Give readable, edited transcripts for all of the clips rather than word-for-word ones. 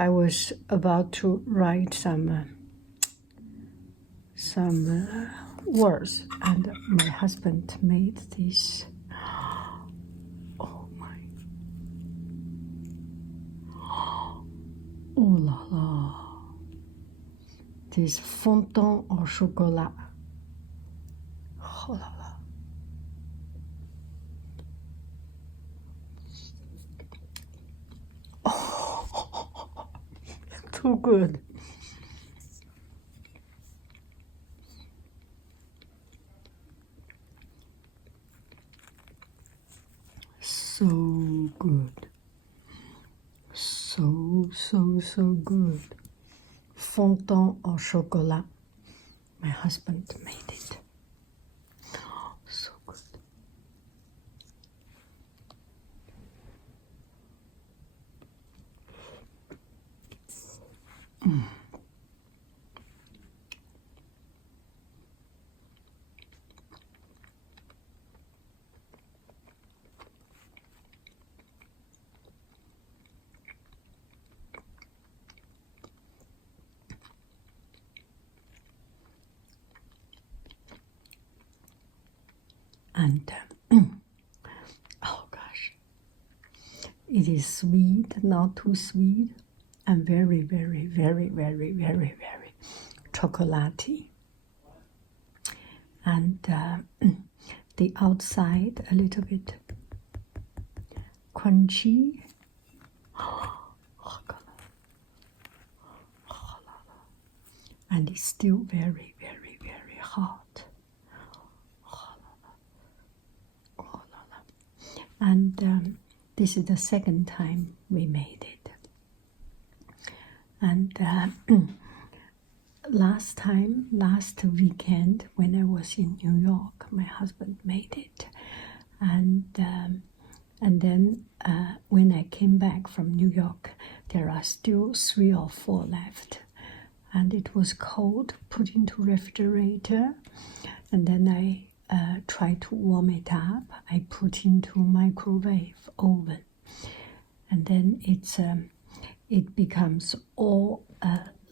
I was about to write some words, and my husband made this. Oh my! Oh la la! This fondant au chocolat. Oh la la! Oh, too good. So good. So good. Fondant au chocolat. My husband made it. So good. And oh gosh, it is sweet, not too sweet, and very chocolatey. And the outside a little bit crunchy. And it's still very hot. And this is the second time we made it. And last weekend when I was in New York, my husband made it. And then when I came back from New York, there are still 3 or 4 left. And it was cold, put into refrigerator. And then I tried to warm it up. I put into microwave oven. And then it becomes all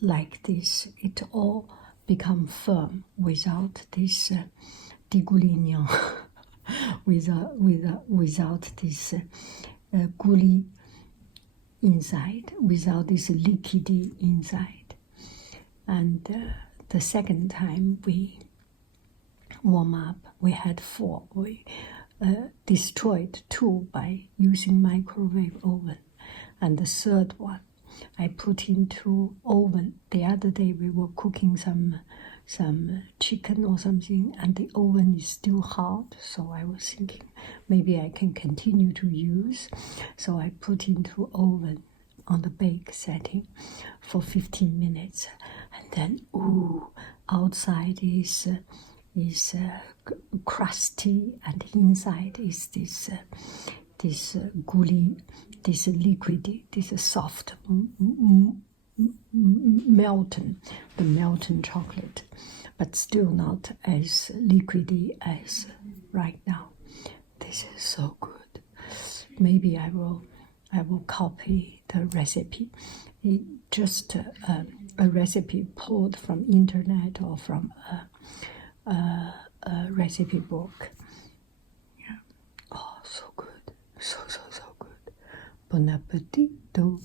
like this. It all becomes firm without this dégoulinant, without this goulis inside, without this liquidy inside. And the second time we warm up, we had 4. We destroyed 2 by using microwave oven. And the third one, I put into oven. The other day we were cooking some chicken or something, and the oven is still hot. So I was thinking maybe I can continue to use. So I put into oven on the bake setting for 15 minutes. And then, ooh, outside is crusty, and inside is this goulis, this liquidy, this soft melted chocolate, but still not as liquidy as right now. This is so good. Maybe I will copy the recipe. It just a recipe pulled from internet or from a recipe book. Yeah. Oh, so good. So good. Bon appetit. Do.